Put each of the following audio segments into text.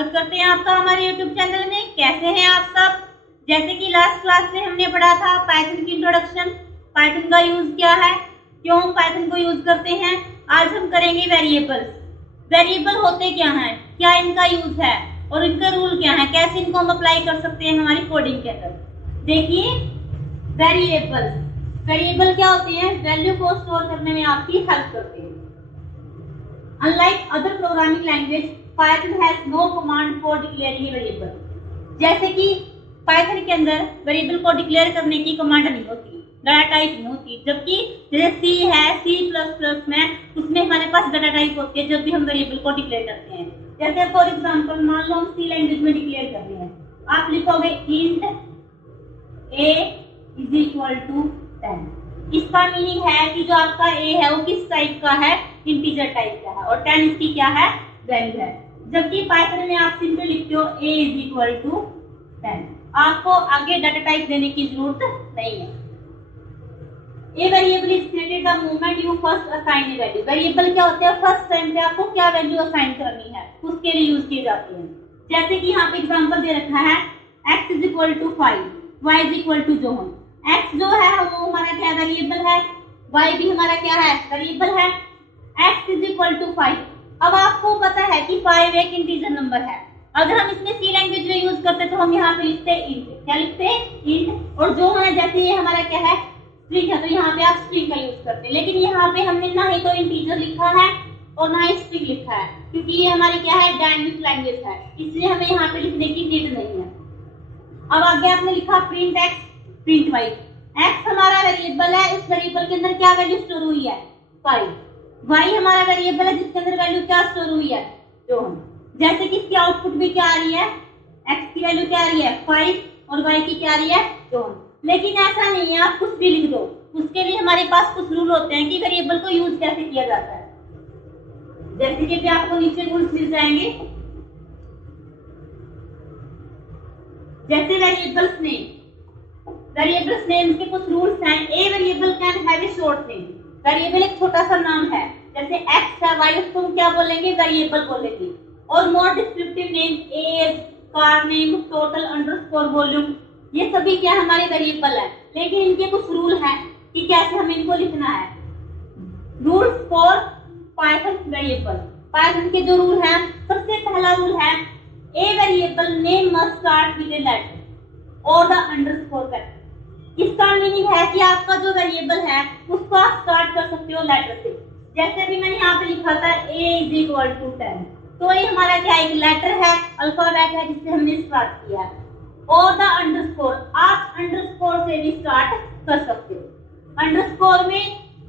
स्वागत करते हैं आपका हमारे YouTube चैनल में। कैसे हैं आप सब? जैसे कि लास्ट क्लास में हमने पढ़ा था पाइथन की इंट्रोडक्शन, पाइथन का यूज क्या है, क्यों पाइथन को यूज करते हैं। आज हम करेंगे वेरिएबल्स। वेरिएबल होते क्या हैं, क्या इनका यूज है और इनका रूल क्या है, कैसे इनको हम अप्लाई कर सकते हैं हमारी कोडिंग के अंदर। देखिए वेरिएबल क्या होते हैं, वैल्यू को स्टोर करने में आपकी हेल्प करते हैं। Unlike other programming language, Python has no command for declaring a variable. जैसे कि Python के अंदर वेरिएबल को डिक्लेयर करने की कमांड नहीं होती, डाटा टाइप नहीं होती, जबकि जैसे C है, C++ में उसमें हमारे पास डाटा टाइप होती है जब भी हम वेरिएबल को डिक्लेयर करते हैं। जैसे फॉर एग्जांपल मान लो हम C लैंग्वेज में डिक्लेयर कर रहे हैं, आप लिखोगे int a is equal to 10। इसका मीनिंग है कि जो आपका a है वो किस टाइप का है, इंटीजर टाइप का है, और 10 इसकी क्या है, वैल्यू है। जबकि पाइथन में आप सिंपल लिखते हो a is equal to 10, आपको आगे डाटा टाइप देने की जरूरत नहीं है। A variable is created the moment you first assign a value। Variable क्या होते हैं, फर्स्ट टाइम पे आपको क्या वैल्यू असाइन करनी है उसके लिए यूज किए जाते हैं। जैसे कि यहाँ पे एग्जांपल दे रखा है x is equal to 5, y is equal to जो हम x जो है वो हमारा क्या वेरिएबल है, y भी हमारा क्या है वेरिएबल है, x is equal to 5। अब आपको पता है कि 5 एक इंटीजर नंबर है। अगर हम इसमें C लैंग्वेज में यूज करते तो हम यहाँ पे लिखते हैं int। क्या लिखते हैं, int। और जो है जैसे ये हमारा क्या है स्ट्रिंग है, तो यहाँ पे आप स्ट्रिंग का यूज करते हैं। लेकिन यहाँ पे हमने ना ही तो इंटीजर लिखा है और ना ही स्ट्रिंग लिखा है, क्योंकि ये हमारी क्या है डायनेमिक लैंग्वेज है, इसलिए हमें यहाँ पे लिखने की नीड नहीं है। अब आगे आपने लिखा print x print y। x हमारा वेरिएबल है, इस वेरिएबल के अंदर क्या वैल्यू स्टोर हुई है 5। y हमारा वेरिएबल है जिसके अंदर वैल्यू क्या स्टोर हुई है जो हम, जैसे कि इसकी आउटपुट भी क्या आ रही है, x की वैल्यू क्या आ रही है 5 और y की क्या आ रही है जो हम। लेकिन ऐसा नहीं है आप कुछ भी लिख दो, उसके लिए हमारे पास कुछ रूल होते हैं कि वेरिएबल को यूज कैसे किया जाता है। जैसे कि आपको नीचे रूल्स मिल जाएंगे, जैसे वेरिएबल्स नेम के कुछ रूल्स हैं। A variable can have a short name. Variable एक छोटा सा नाम है, जैसे x है y उसको हम क्या बोलेंगे वेरिएबल बोलेंगे। और more descriptive name as, car name, total underscore volume, ये सभी क्या हमारे वेरिएबल है। लेकिन इनके कुछ रूल हैं कि कैसे हम इनको लिखना है। Rules for Python variable, Python के जो रूल हैं, सबसे पहला रूल है a variable name must start with a letter और द अंडरस्कोर फैक्टर। इसका मीनिंग है कि आपका जो वेरिएबल है उसको आप स्टार्ट कर सकते हो लेटर से। जैसे भी मैंने यहाँ पे लिखा था a is equal to 10, तो ये हमारा क्या एक लेटर है, अल्फाबेट है जिससे हमने स्टार्ट किया है। और द अंडरस्कोर, आप अंडरस्कोर से भी स्टार्ट कर सकते हो। अंडरस्कोर में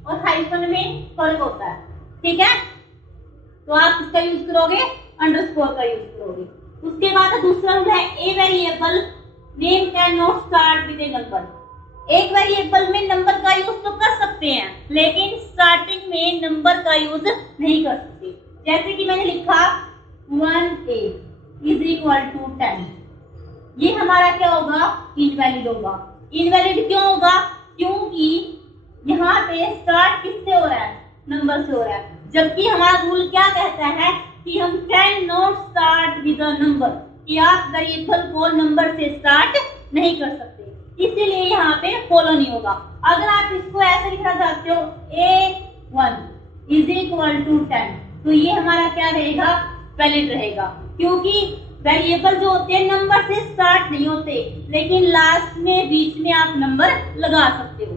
और हाइफन में फर्क होता है, ठीक है, तो आप इसका यूज करोगे, अंडरस्कोर का यूज करोगे। उसके बाद दूसरा रूल है a variable name can not start with A number. एक वेरिएबल में नंबर का यूज तो कर सकते हैं, लेकिन स्टार्टिंग में नंबर का यूज नहीं कर सकते। जैसे कि मैंने लिखा 1a is equal to 10, ये हमारा क्या होगा इनवैलिड होगा। इनवैलिड क्यों होगा, क्योंकि यहाँ पे स्टार्ट किससे हो रहा है, नंबर से हो रहा है। जबकि हमारा रूल क्या कहता है कि हम can not start with a number, कि आप वेरिएबल को नंबर से स्टार्ट नहीं कर सकते, इसीलिए यहाँ पे फॉलो नहीं होगा। अगर आप इसको ऐसे लिखना चाहते हो a1 is equal to 10, तो ये हमारा क्या रहेगा वैलिड रहेगा, क्योंकि वेरिएबल जो होते हैं नंबर से स्टार्ट नहीं होते, लेकिन लास्ट में बीच में आप नंबर लगा सकते हो।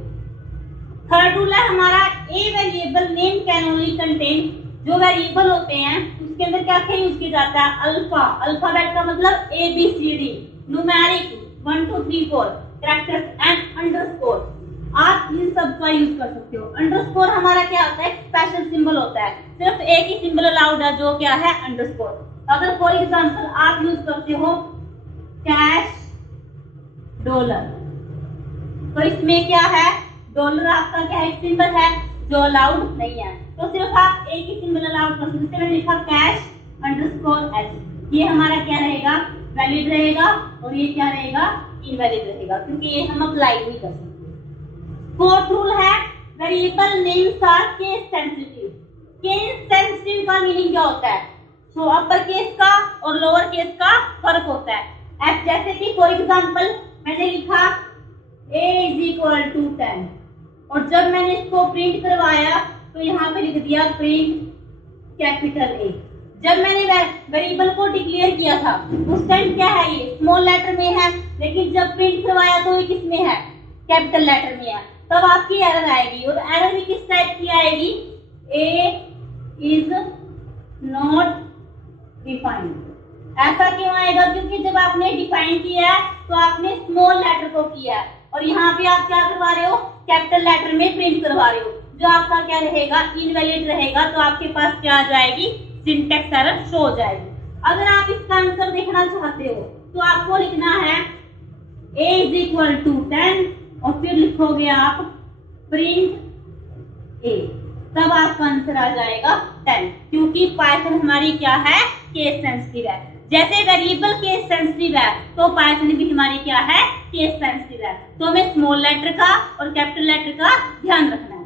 थर्ड रूल है हमारा ए variable name can only contain, जो वेरिएबल होते हैं उसके अंदर क्या क्या यूज किया जाता है, अल्फा, अल्फाबेट का मतलब ABCD, numeric 1 2 3 4 characters and underscore, आप इन सब का यूज कर सकते हो। अंडरस्कोर हमारा क्या होता है, स्पेशल सिंबल होता है, सिर्फ एक ही सिंबल अलाउड है जो क्या है अंडरस्कोर। अगर फॉर एग्जांपल आप यूज करते हो कैश डॉलर, तो इसमें क्या है डॉलर आपका क्या है सिंबल है जो अलाउड नहीं है, तो सिर्फ आप एक ही सिंबल अलाउड कर सकते। मैंने लिखा कैश अंडरस्कोर एच, ये हमारा क्या रहेगा वैलिड रहेगा, और ये क्या रहेगा इनवैलिड रहेगा, क्योंकि ये हम अप्लाई नहीं कर सकते। फोर्थ रूल है variable names are case sensitive. Case sensitive का मीनिंग क्या होता है, तो अपर केस का और लोअर केस का फर्क होता है। जैसे कि फॉर एग्जांपल मैंने लिखा a इज इक्वल टू 10 और जब मैंने इसको प्रिंट करवाया तो यहाँ पे लिख दिया प्रिंट कैपिटल A। जब मैंने वेरिएबल को डिक्लेयर किया था उस टाइम क्या है, ये स्मॉल लेटर में है, लेकिन जब प्रिंट करवाया तो ये किस में है, कैपिटल लेटर में है। तब आपकी एरर आएगी और एरर भी किस टाइप की आएगी, A इज नॉट डिफाइंड। ऐसा क्यों आएगा, क्योंकि जब आपने डिफाइन किया है तो आपने स्मॉल लेटर को किया है और यहाँ पे आप क्या करवा रहे हो, कैपिटल लेटर में प्रिंट करवा रहे हो, जो आपका क्या रहेगा, इनवैलिड रहेगा। तो आपके पास क्या आ जाएगी, सिंटैक्स एरर शो हो जाएगी। अगर आप इसका आंसर देखना चाहते हो तो आपको लिखना है a इज इक्वल टू 10 और फिर लिखोगे आप प्रिंट a, तब आपका आंसर आ जाएगा 10, क्योंकि पाइथन हमारी क्या है, केस सेंसिटिव है। जैसे वेरिएबल केस सेंसिटिव है तो पाइथन भी हमारी क्या है, केस सेंसिटिव है। तो हमें स्मॉल लेटर का और कैपिटल लेटर का ध्यान रखना है।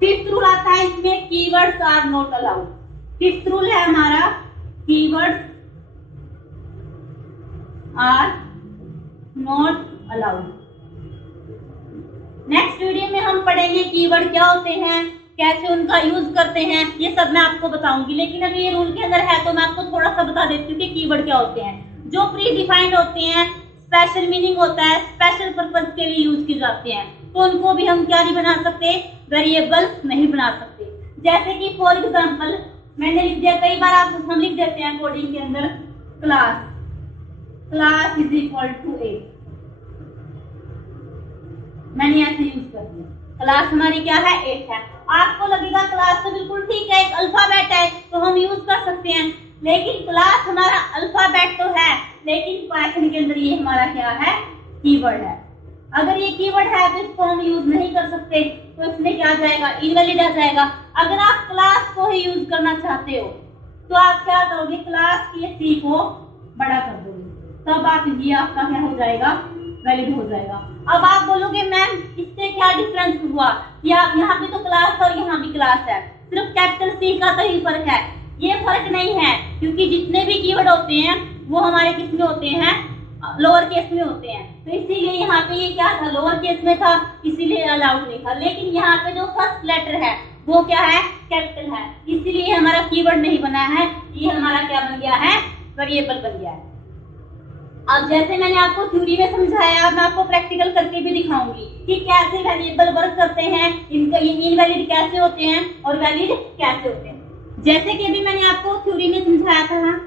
फिफ्थ रूल आता है इसमें, keywords are not allowed. Fifth rule है हमारा, keywords are not allowed. Next video में हम पढ़ेंगे कीवर्ड क्या होते हैं, कैसे उनका यूज करते हैं, ये सब मैं आपको बताऊंगी। लेकिन अभी ये रूल के अंदर है तो मैं आपको थोड़ा सा बता देती हूँ कि कीवर्ड क्या होते हैं। जो प्री डिफाइंड होते हैं, स्पेशल मीनिंग होता है, स्पेशल पर्पस के लिए यूज किए जाते हैं, तो उनको भी हम क्या नहीं बना सकते, वेरिएबल्स नहीं बना सकते। जैसे कि फॉर एग्जांपल मैंने लिख दिया, कई बार हम लिख देते हैं कोडिंग के अंदर class is equal to a, मैंने ऐसे यूज कर दिया। क्लास हमारी क्या है, 8 है। आपको लगेगा क्लास तो बिल्कुल ठीक है, एक अल्फाबेट है तो हम यूज कर सकते हैं, लेकिन क्लास हमारा अल्फाबेट तो है, लेकिन पाइथन के अंदर ये हमारा क्या है, कीवर्ड है। अगर ये कीवर्ड है तो इसको हम यूज नहीं कर सकते, तो इसमें क्या आ जाएगा, इनवैलिड आ जाएगा। अगर आप क्लास को ही यूज करना चाहते हो तो आप क्या करोगे, क्लास के सी को बड़ा कर दोगे, तब आप ये आपका क्या हो जाएगा, वैलिड हो जाएगा। अब आप बोलोगे मैम इससे क्या डिफरेंस हुआ, या यहाँ पे तो क्लास और यहाँ भी क्लास है, सिर्फ कैपिटल सी का तो ही फर्क है। ये फर्क नहीं है, क्योंकि जितने भी कीवर्ड होते हैं वो हमारे किस में होते हैं, लोअर केस में होते हैं। तो इसीलिए यहाँ पे ये क्या था, लोअर केस में था, इसीलिए अलाउड नहीं था। लेकिन यहाँ पे जो फर्स्ट लेटर है वो क्या है, कैपिटल है, इसीलिए हमारा कीवर्ड नहीं बना है, ये हमारा क्या बन गया है, वेरिएबल बन गया है। अब जैसे मैंने आपको थ्योरी में समझाया, मैं आपको प्रैक्टिकल करके भी दिखाऊंगी कि कैसे वेरिएबल वर्क करते हैं, इनका इनवैलिड कैसे होते हैं और वैलिड कैसे होते हैं। जैसे कि अभी मैंने आपको थ्योरी में समझाया था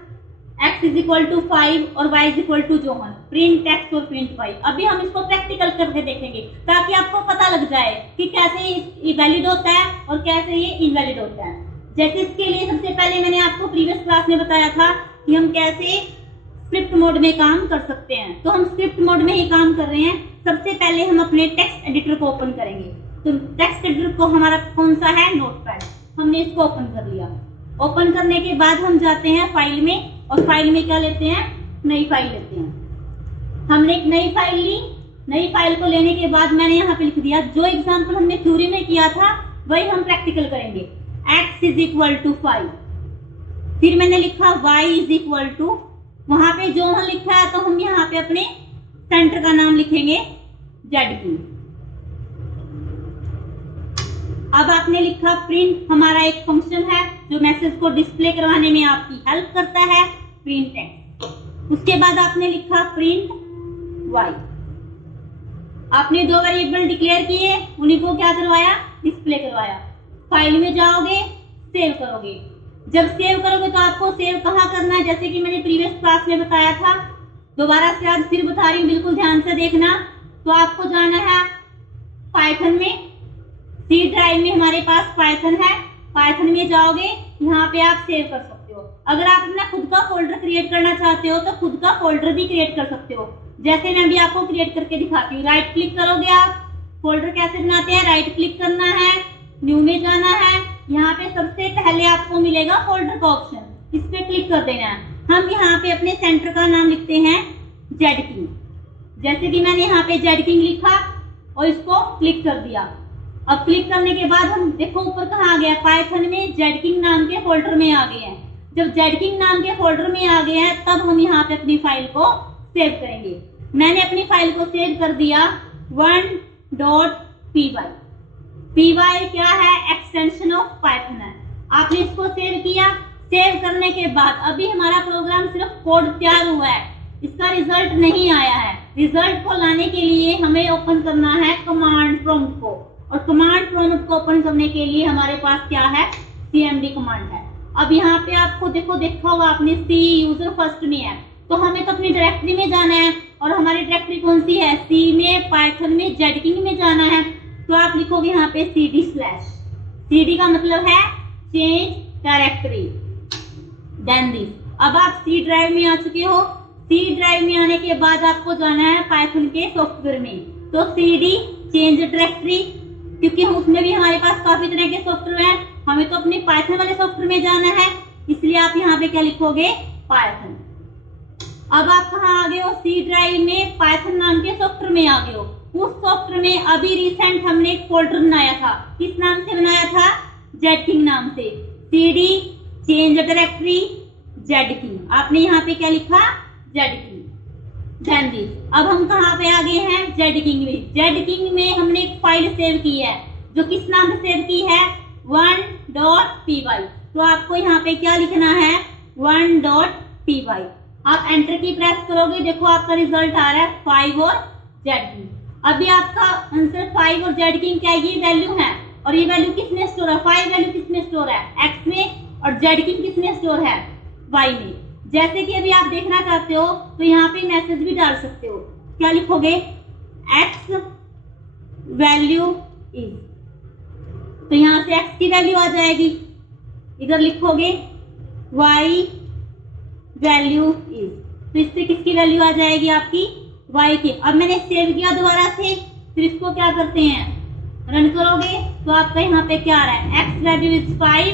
x इज इक्वल टू 5 और y is equal to 1, print x और प्रिंट y। अभी हम इसको प्रैक्टिकल करके देखेंगे ताकि आपको पता लग जाए कि कैसे ये वैलिड होता है और कैसे ये इनवैलिड होता है। जैसे इसके लिए सबसे पहले मैंने आपको प्रीवियस क्लास में बताया था कि हम कैसे स्क्रिप्ट मोड में काम कर सकते हैं, तो हम स्क्रिप्ट मोड में ही काम कर रहे हैं। सबसे पहले हम अपने टेक्स्ट एडिटर को ओपन करेंगे। तो टेक्स्ट एडिटर को हमारा कौन सा है, नोटपैड, हमने इसको ओपन कर लिया। ओपन करने के बाद हम जाते हैं फाइल में, और फाइल में क्या लेते हैं, नई फाइल लेते हैं। हमने एक नई फाइल ली, नई फाइल को लेने के बाद मैंने यहाँ पे लिख दिया जो एग्जाम्पल हमने थ्योरी में किया था वही हम प्रैक्टिकल करेंगे। x इज इक्वल टू 5, फिर मैंने लिखा y इज इक्वल टू, वहां पे जो हम लिखा है तो हम यहाँ पे अपने सेंटर का नाम लिखेंगे ZP। अब आपने लिखा प्रिंट, हमारा एक फंक्शन है जो मैसेज को डिस्प्ले करवाने में आपकी हेल्प करता है, प्रिंट टेक्स्ट। उसके बाद आपने लिखा प्रिंट y। आपने दो वेरिएबल डिक्लेयर किए, उन्हीं को क्या करवाया, डिस्प्ले करवाया। फाइल में जाओगे, सेव करोगे। जब सेव करोगे तो आपको सेव कहाँ करना है, जैसे कि मैंने प्रीवियस क्लास में बताया था, दोबारा से आज फिर बता रही हूँ, बिल्कुल ध्यान से देखना। तो आपको जाना है पाइथन में, सी ड्राइव में हमारे पास पाइथन है, पाइथन में जाओगे, यहाँ पे आप सेव कर सकते हो। अगर आप अपना खुद का फोल्डर क्रिएट करना चाहते हो तो खुद का फोल्डर भी क्रिएट कर सकते हो, जैसे मैं भी आपको क्रिएट करके दिखाती हूँ। राइट क्लिक करोगे आप, फोल्डर कैसे बनाते हैं, राइट क्लिक करना है, न्यू में जाना है, यहाँ पे सबसे पहले आपको मिलेगा फोल्डर का ऑप्शन, इस पे क्लिक कर देना है। हम यहाँ पे अपने सेंटर का नाम लिखते हैं जेडकिंग, जैसे कि मैंने यहाँ पे जेडकिंग लिखा और इसको क्लिक कर दिया। अब क्लिक करने के बाद हम देखो ऊपर कहाँ आ गया, पाइथन में जेडकिंग नाम के फोल्डर में आ गए हैं। जब जेडकिंग नाम के फोल्डर में आ गया है तब हम यहाँ पे अपनी फाइल को सेव करेंगे। मैंने अपनी फाइल को सेव कर दिया 1.py। py क्या है? एक्सटेंशन ऑफ पाइथन है। आपने इसको सेव किया। सेव करने के बाद अभी हमारा प्रोग्राम सिर्फ कोड तैयार हुआ है, इसका रिजल्ट नहीं आया है। रिजल्ट को लाने के लिए हमें ओपन करना है कमांड प्रॉम्प्ट को, और कमांड प्रॉम्प्ट को ओपन करने के लिए हमारे पास क्या है? cmd कमांड है। अब यहाँ पे आपको देखा होगा आपने सी यूजर फर्स्ट में है, तो हमें तो अपनी डायरेक्टरी में जाना है, और हमारी डायरेक्टरी कौन सी है? सी में, पाइथन में, जेडकिंग में जाना है। तो आप लिखोगे यहाँ पे cd का मतलब है चेंज डायरेक्टरी, देन दिस। अब आप सी ड्राइव में आ चुके हो। सी ड्राइव में आने के बाद आपको जाना है पाइथन के सॉफ्टवेयर में, तो cd चेंज डायरेक्टरी, क्योंकि उसमें भी हमारे पास काफी तरह के सॉफ्टवेयर हैं, हमें तो अपने पाइथन वाले सॉफ्टवेयर में जाना है, इसलिए आप यहाँ पे क्या लिखोगे? पाइथन। अब आप कहाँ आ गए हो? सी ड्राइव में पाइथन नाम के सॉफ्टवेयर में आ गए हो। उस सॉफ्टवेयर में अभी रिसेंट हमने एक फोल्डर बनाया था। किस नाम से बनाया था? जेडकिंग नाम से। cd चेंज डायरेक्टरी जेडकिंग। आपने यहाँ पे क्या लिखा? जेडकिंग। अब हम कहाँ पे आ गए हैं? जेडकिंग में। जेडकिंग में हमने एक फाइल सेव की है, जो किस नाम से सेव की है? 1.py। तो आपको यहाँ पे क्या लिखना है? 1.py। आप एंटर की प्रेस करोगे, देखो आपका रिजल्ट आ रहा है 5 और जेडकिंग। अभी आपका आंसर 5 और जेडकिंग क्या ये वैल्यू है, और ये वैल्यू किसमें स्टोर है? 5 वैल्यू किसमें स्टोर है? x में, और जेडकिंग किसमें स्टोर है? y में। जैसे कि अभी आप देखना चाहते हो तो यहाँ पे मैसेज भी डाल सकते हो। क्या लिखोगे? x वैल्यू इज, तो यहाँ से x की वैल्यू आ जाएगी। इधर लिखोगे y वैल्यू इज, तो इससे किसकी वैल्यू आ जाएगी? आपकी y की। अब मैंने सेव किया दोबारा से, फिर इसको क्या करते हैं? रन करोगे तो आपका यहाँ पे क्या आ रहा है? x value is 5,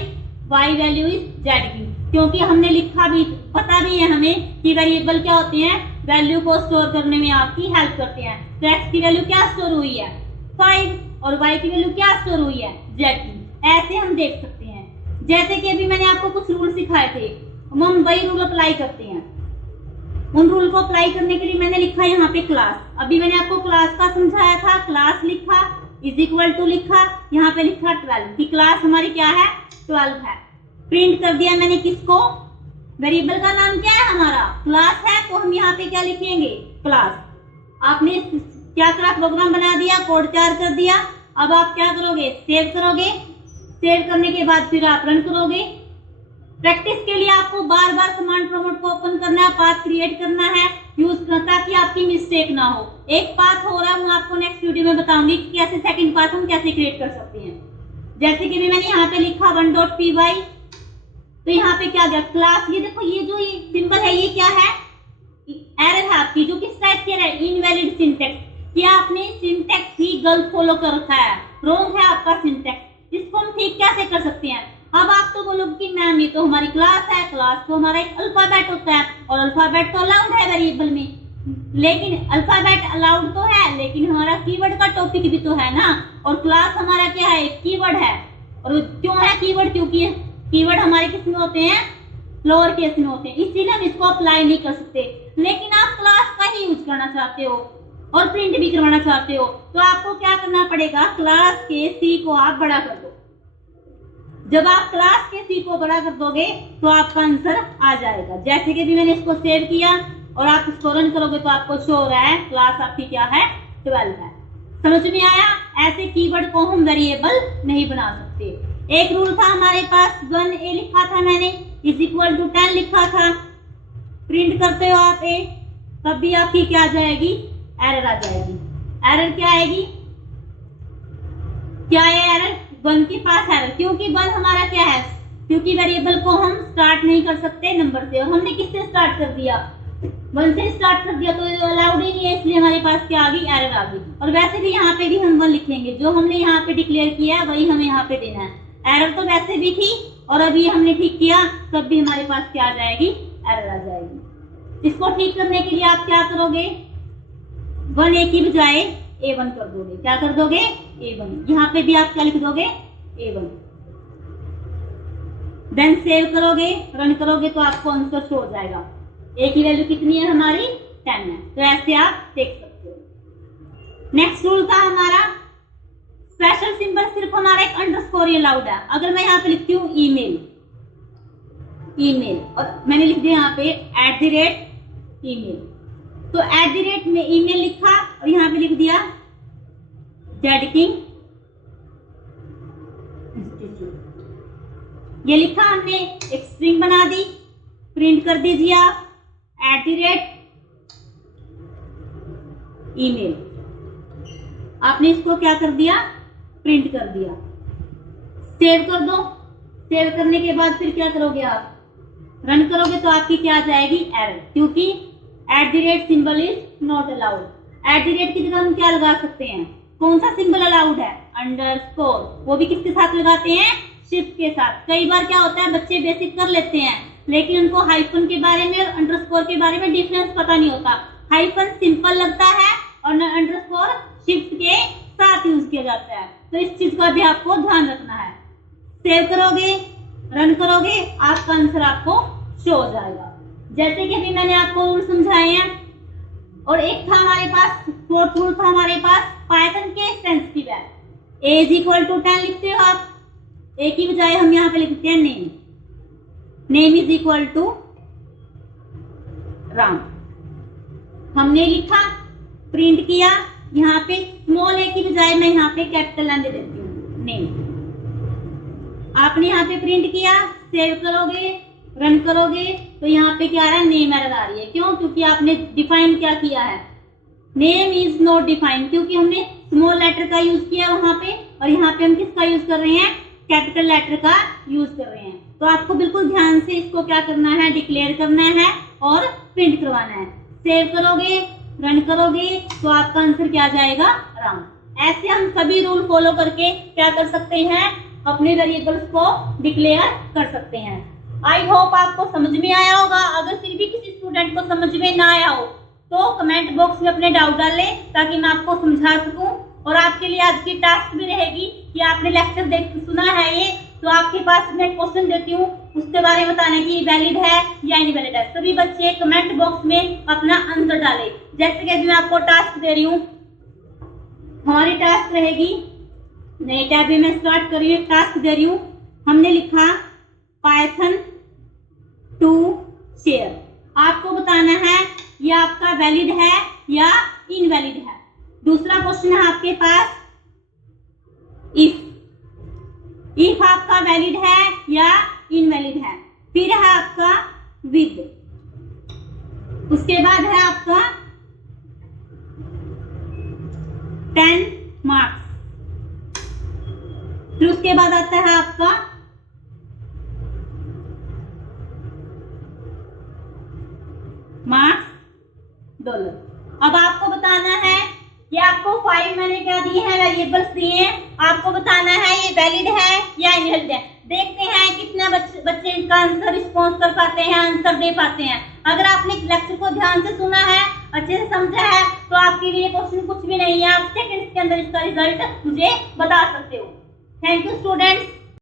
y value is जेडकिंग। क्योंकि हमने लिखा भी, पता भी है हमें कि वेरिएबल क्या होते हैं, वैल्यू को स्टोर करने में आपकी हेल्प करते हैं। तो x की वैल्यू क्या स्टोर हुई है? 5, और y की वैल्यू क्या स्टोर हुई है? जेडकिंग। ऐसे हम देख सकते हैं। जैसे कि अभी मैंने आपको कुछ रूल सिखाए थे, हम वही रूल अप्लाई करते हैं। उन रूल को अप्लाई करने के लिए मैंने लिखा यहाँ पे क्लास। अभी मैंने आपको क्लास का समझाया था, क्लास लिखा, इज इक्वल टू लिखा, यहाँ पे लिखा 12 की क्लास हमारी क्या है? 12 है। प्रिंट कर दिया मैंने किसको? वेरिएबल का नाम क्या है? हमारा क्लास है, तो हम यहाँ पे क्या लिखेंगे? क्लास। आपने क्या करा? प्रोग्राम बना दिया, कोड तैयार कर दिया। अब आप क्या करोगे? सेव करोगे। सेव करने के बाद फिर आप रन करोगे। प्रैक्टिस के लिए आपको बार बार कमांड प्रॉम्प्ट को ओपन करना है, पाथ क्रिएट करना है, यूज करना, ताकि आपकी मिस्टेक ना हो। एक पाथ हो रहा है, मैं आपको नेक्स्ट वीडियो में बताऊंगी कि कैसे सेकंड पाथ हम कैसे क्रिएट कर सकते हैं। जैसे कि मैंने यहाँ पे लिखा 1.py, तो यहाँ पे क्या गया? क्लास। ये देखो, ये जो ये सिंबल है ये क्या है? एरर है आपकी, जो किस टाइप की है? Invalid syntax. क्या आपने सिंटैक्स ही गलत फॉलो कर रखा है, रॉन्ग है आपका सिंटैक्स। इसको हम ठीक कैसे कर सकते हैं? अब आप तो बोलोगे कि मैम ये तो हमारी क्लास है, क्लास तो हमारा एक अल्फाबेट होता है, और अल्फाबेट तो अलाउड है वेरिएबल में। लेकिन अल्फाबेट अलाउड तो है, लेकिन हमारा कीवर्ड का टॉपिक भी तो है ना, और क्लास हमारा क्या है? एक कीवर्ड है। और क्यों है कीवर्ड? क्योंकि कीवर्ड हमारे किस में होते हैं? लोअर केस में होते हैं, इसीलिए हम इसको अप्लाई नहीं कर सकते। लेकिन आप क्लास का ही यूज करना चाहते हो और प्रिंट भी करवाना चाहते हो, तो आपको क्या करना पड़ेगा? क्लास के सी को आप बड़ा कर दो। जब आप क्लास के सी को बड़ा कर दोगे तो आपका आंसर आ जाएगा। जैसे कि भी मैंने इसको सेव किया और आप इसको रन करोगे तो आपको शो हो रहा है क्लास आपकी क्या है? 12 है। समझ में आया? ऐसे कीवर्ड को हम वेरिएबल नहीं बना सकते। एक रूल था हमारे पास, 1a लिखा था मैंने, इज इक्वल टू 10 लिखा था। प्रिंट करते हो आप a, तब भी आपकी क्या आ जाएगी? एरर आ जाएगी। एरर क्या आएगी? क्या है एरर? 1 के पास एरर, क्योंकि 1 हमारा क्या है? क्योंकि वेरिएबल को हम स्टार्ट नहीं कर सकते नंबर से, और हमने किससे स्टार्ट कर दिया? 1 से स्टार्ट कर दिया, तो अलाउड ही नहीं है, इसलिए हमारे पास क्या आ गई? एरर आ गई। और वैसे भी यहाँ पे भी हम 1 लिखेंगे, जो हमने यहाँ पे डिक्लेयर किया है वही हमें यहाँ पे देना है। एरर तो वैसे भी थी और अभी हमने ठीक किया, तब भी हमारे पास क्या आ जाएगी? एरर आ जाएगी। इसको ठीक करने के लिए आप क्या करोगे? 1a की बजाय a1 कर दोगे। क्या कर दोगे? a1। यहाँ पे भी आप क्या लिख दोगे? a1। देन सेव करोगे, रन करोगे तो आपको आंसर शो हो जाएगा। ए की वैल्यू कितनी है हमारी 10 है। तो ऐसे आप देख सकते हो। नेक्स्ट रूल था हमारा स्पेशल सिंबल सिर्फ हमारा एक अंडरस्कोर ही अलाउड है। अगर मैं यहाँ पे लिखती हूँ ईमेल, ईमेल और मैंने लिख दिया यहाँ पे @email, तो @ में ईमेल लिखा और यहाँ पे लिख दिया ZKing इंस्टीट्यूट, ये लिखा हमने, एक स्ट्रिंग बना दी, प्रिंट कर दीजिए आप @email, आपने इसको क्या कर दिया, प्रिंट कर दिया। सेव कर दो, सेव करने के बाद फिर क्या करोगे आप, रन करोगे तो आपकी क्या आ जाएगी, एरर, क्योंकि सिंबल इज नॉट अलाउड। की जगह हम क्या लगा सकते हैं, कौन सा सिंबल अलाउड है, अंडरस्कोर, वो भी किसके साथ लगाते हैं, शिफ्ट के साथ। कई बार क्या होता है बच्चे बेसिक कर लेते हैं लेकिन उनको हाइफन के बारे में और अंडरस्कोर के बारे में डिफरेंस पता नहीं होता। हाइफन सिंपल लगता है और अंडरस्कोर शिफ्ट के साथ यूज किया जाता है, तो इस चीज का भी आपको ध्यान रखना है। सेव करोगे, रन करोगे, आपका आंसर आपको शो हो जाएगा। जैसे कि अभी मैंने आपको रूल समझाए हैं। और एक था हमारे पास, फोर्थ रूल था हमारे पास पाइथन के सेंसिटिव है। a = 10 लिखते हो आप, ए की बजाय हम यहाँ पे लिखते हैं name, name is equal to Ram. हमने लिखा, प्रिंट किया, यहाँ पे स्मॉल ए की बजाय मैं यहाँ पे कैपिटल एन दे देती हूँ, नेम। आपने यहाँ पे प्रिंट किया, सेव करोगे, रन करोगे तो यहाँ पे क्या आ रहा है, नेम एरर आ रही है। क्यों, क्योंकि आपने डिफाइन क्या किया है, नेम इज नॉट डिफाइंड, क्योंकि हमने स्मॉल लेटर का यूज किया वहां पे और यहाँ पे हम किसका यूज कर रहे हैं, कैपिटल लेटर का यूज कर रहे हैं। तो आपको बिल्कुल ध्यान से इसको क्या करना है, डिक्लेयर करना है और प्रिंट करवाना है। सेव करोगे, रन करोगे तो आपका आंसर क्या आ जाएगा, राम। ऐसे हम सभी रूल फॉलो करके क्या कर सकते हैं, अपने वेरिएबल्स को डिक्लेयर कर सकते हैं। आई होप आपको समझ में आया होगा। अगर फिर भी किसी स्टूडेंट को समझ में ना आया हो तो कमेंट बॉक्स में अपने डाउट डालें ताकि मैं आपको समझा सकूं। और आपके लिए आज की टास्क भी रहेगी कि आपने लेक्चर सुना है ये, तो आपके पास मैं क्वेश्चन देती हूँ, उसके बारे में बताने की वैलिड है या इनवैलिड है। सभी बच्चे कमेंट बॉक्स में अपना आंसर डालें। जैसे कि मैं आपको टास्क दे रही हूँ, हमारी टास्क रहेगी, नई टैब में मैं स्टार्ट कर रही हूँ, टास्क दे रही हूँ। हमने लिखा पाइथन टू शेयर, आपको बताना है ये आपका वैलिड है या इनवैलिड है। दूसरा क्वेश्चन है आपके पास इफ आपका वैलिड है या इनवैलिड है। फिर है आपका विद, उसके बाद है आपका 10 मार्क्स, फिर उसके बाद आता है आपका मार्क्स $। अब आपको बताना है कि आपको 5 मैंने क्या दिए हैं, वेरिएबल्स दिए हैं, आपको बताना है ये वैलिड है या इनवैलिड है। देखते हैं कितने बच्चे इसका आंसर रिस्पॉन्स कर पाते हैं, आंसर दे पाते हैं। अगर आपने लेक्चर को ध्यान से सुना है, अच्छे से समझा है, तो आपके लिए क्वेश्चन कुछ भी नहीं है, आप सेकंड्स के अंदर इसका रिजल्ट मुझे बता सकते हो। Thank you students.